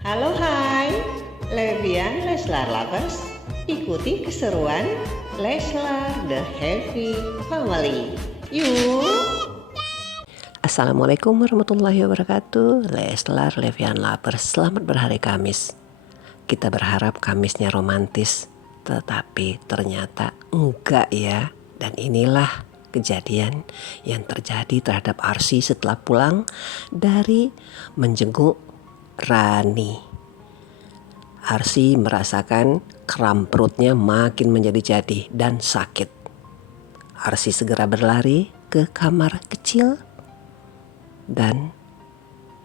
Halo hai, Levian Leslar Lovers, ikuti keseruan Leslar The Happy Family. Yuk! Assalamualaikum warahmatullahi wabarakatuh. Leslar Levian Lovers, selamat berhari Kamis. Kita berharap Kamisnya romantis, tetapi ternyata enggak ya. Dan inilah kejadian yang terjadi terhadap Arsy setelah pulang dari menjenguk Rani. Arsy merasakan kram perutnya makin menjadi-jadi dan sakit. Arsy segera berlari ke kamar kecil dan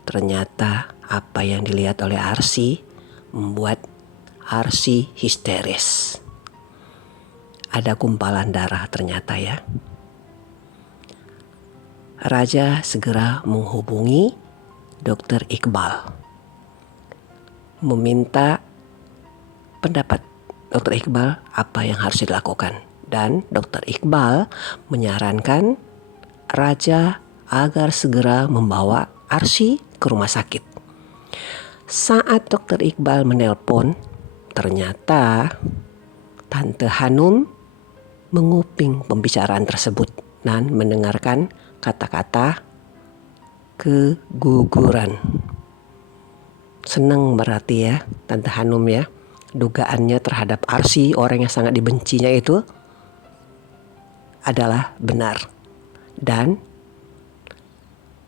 ternyata apa yang dilihat oleh Arsy membuat Arsy histeris. Ada gumpalan darah ternyata ya. Raja segera menghubungi Dr. Iqbal, meminta pendapat Dr. Iqbal apa yang harus dilakukan. Dan Dr. Iqbal menyarankan Raja agar segera membawa Arsy ke rumah sakit. Saat Dr. Iqbal menelpon, ternyata Tante Hanum menguping pembicaraan tersebut dan mendengarkan kata-kata keguguran. Senang berarti ya Tante Hanum ya. Dugaannya terhadap Arsy, orang yang sangat dibencinya itu, adalah benar. Dan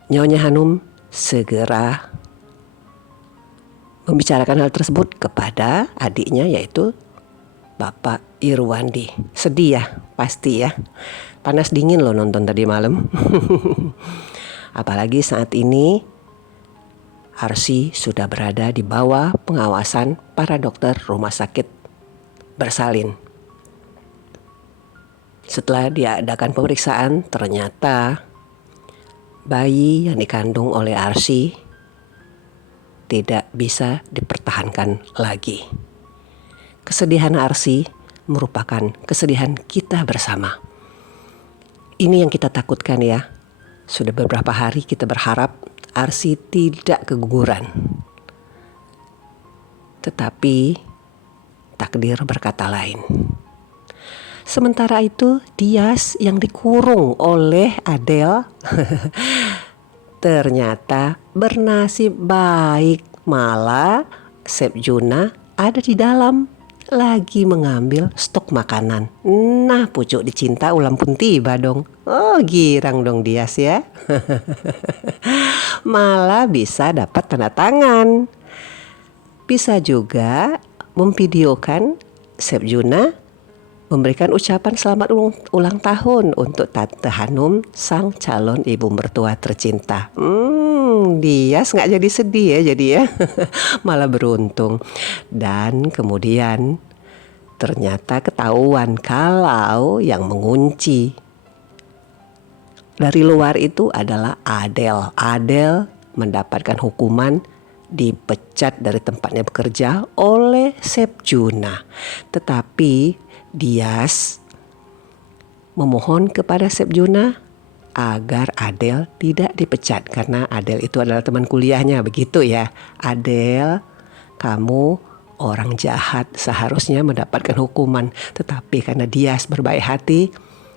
Nyonya Hanum segera membicarakan hal tersebut kepada adiknya, yaitu Bapak Irwandi. Sedih ya, pasti ya. Panas dingin loh nonton tadi malam. Apalagi saat ini Arsy sudah berada di bawah pengawasan para dokter rumah sakit bersalin. Setelah diadakan pemeriksaan, ternyata bayi yang dikandung oleh Arsy tidak bisa dipertahankan lagi. Kesedihan Arsy merupakan kesedihan kita bersama. Ini yang kita takutkan ya. Sudah beberapa hari kita berharap Arsy tidak keguguran. Tetapi takdir berkata lain. Sementara itu Dias yang dikurung oleh Adele ternyata bernasib baik. Malah Sepjuna ada di dalam lagi mengambil stok makanan. Nah, pucuk dicinta ulam pun tiba dong. Oh, girang dong Dias ya. Malah bisa dapat tanda tangan. Bisa juga memvideokan Sepjuna memberikan ucapan selamat ulang tahun untuk Tante Hanum, sang calon ibu mertua tercinta. Dias nggak jadi sedih ya jadi ya. Malah beruntung. Dan kemudian ternyata ketahuan kalau yang mengunci dari luar itu adalah Adele. Adele mendapatkan hukuman dipecat dari tempatnya bekerja oleh Sepjuna. Tetapi Dias memohon kepada Sepjuna agar Adele tidak dipecat karena Adele itu adalah teman kuliahnya, begitu ya. Adele, kamu orang jahat, seharusnya mendapatkan hukuman, tetapi karena Dias berbaik hati,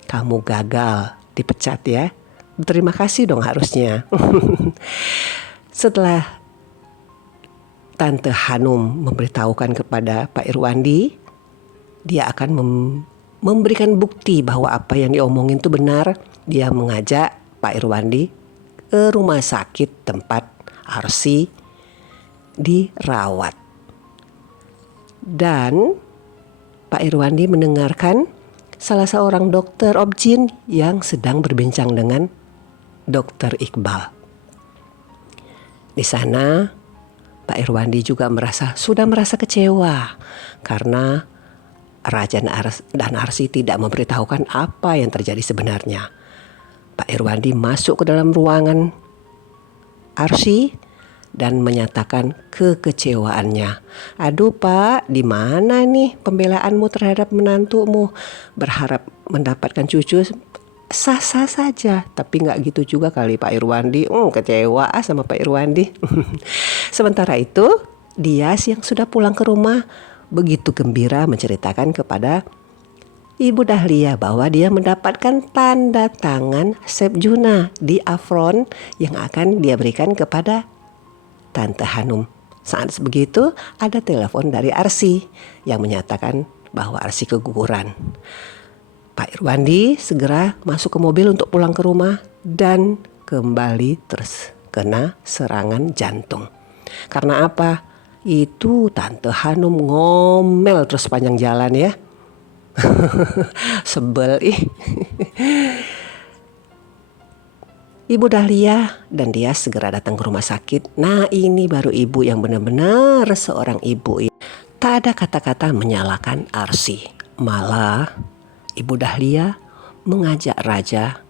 kamu gagal dipecat ya. Terima kasih dong harusnya. Setelah Tante Hanum memberitahukan kepada Pak Irwandi, dia akan memberikan bukti bahwa apa yang diomongin itu benar. Dia mengajak Pak Irwandi ke rumah sakit tempat Arsy dirawat. Dan Pak Irwandi mendengarkan salah seorang dokter obgyn yang sedang berbincang dengan Dr. Iqbal. Di sana Pak Irwandi juga sudah merasa kecewa karena Raja dan Arsy tidak memberitahukan apa yang terjadi sebenarnya. Pak Irwandi masuk ke dalam ruangan Arsy dan menyatakan kekecewaannya. Aduh Pak, di mana nih pembelaanmu terhadap menantumu? Berharap mendapatkan cucu sah-sah saja, tapi nggak gitu juga kali Pak Irwandi. Kecewa sama Pak Irwandi. Sementara itu Dias yang sudah pulang ke rumah begitu gembira menceritakan kepada Ibu Dahlia bahwa dia mendapatkan tanda tangan Chef Juna di apron yang akan dia berikan kepada Tante Hanum. Saat begitu ada telepon dari Arsy yang menyatakan bahwa Arsy keguguran. Pak Irwandi segera masuk ke mobil untuk pulang ke rumah dan kembali terkena serangan jantung. Karena apa? Itu Tante Hanum ngomel terus sepanjang jalan ya. Sebel ih. Ibu Dahlia dan dia segera datang ke rumah sakit. Nah, ini baru ibu yang benar-benar seorang ibu. Tak ada kata-kata menyalahkan Arsy. Malah Ibu Dahlia mengajak Raja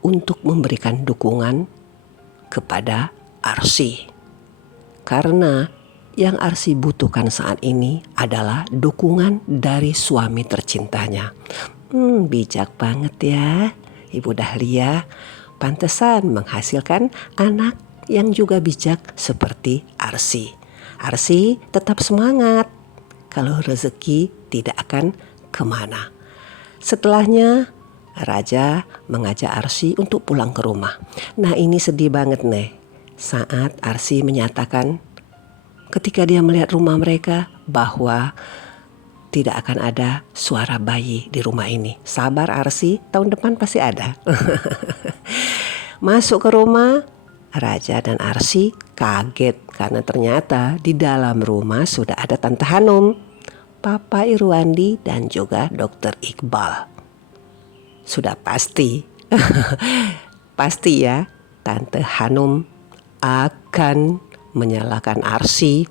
untuk memberikan dukungan kepada Arsy. Karena yang Arsy butuhkan saat ini adalah dukungan dari suami tercintanya. Bijak banget ya Ibu Dahlia. Pantesan menghasilkan anak yang juga bijak seperti Arsy. Arsy tetap semangat. Kalau rezeki tidak akan kemana. Setelahnya Raja mengajak Arsy untuk pulang ke rumah. Nah, ini sedih banget nih. Saat Arsy menyatakan ketika dia melihat rumah mereka bahwa tidak akan ada suara bayi di rumah ini. Sabar Arsy, tahun depan pasti ada. Masuk ke rumah, Raja dan Arsy kaget karena ternyata di dalam rumah sudah ada Tante Hanum, Papa Irwandi dan juga Dokter Iqbal. Sudah pasti, pasti ya Tante Hanum akan menyalahkan Arsy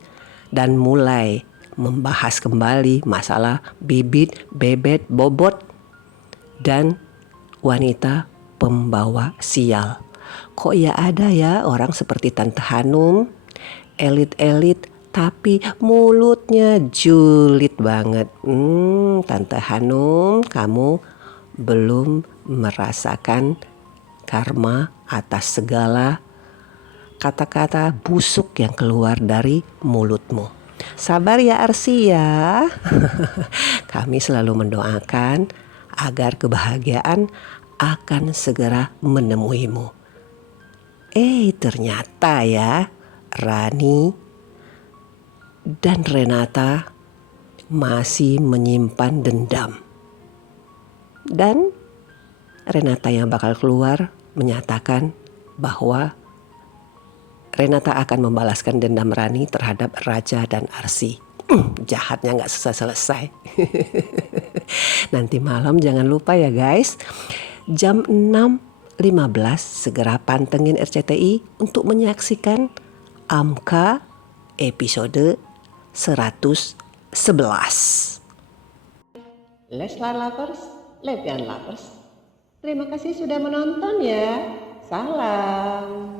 dan mulai membahas kembali masalah bibit, bebet, bobot, dan wanita pembawa sial. Kok ya ada ya orang seperti Tante Hanum, elit-elit tapi mulutnya julid banget. Tante Hanum, kamu belum merasakan karma atas segala kata-kata busuk yang keluar dari mulutmu. Sabar ya Arsy ya. Kami selalu mendoakan agar kebahagiaan akan segera menemuimu. Ternyata ya Rani dan Renata masih menyimpan dendam. Dan Renata yang bakal keluar menyatakan bahwa Renata akan membalaskan dendam Rani terhadap Raja dan Arsy. Jahatnya gak selesai-selesai. Nanti malam jangan lupa ya guys. Jam 6.15 segera pantengin RCTI untuk menyaksikan Amka episode 111. Leslar Lovers, Levian Lovers, terima kasih sudah menonton ya. Salam.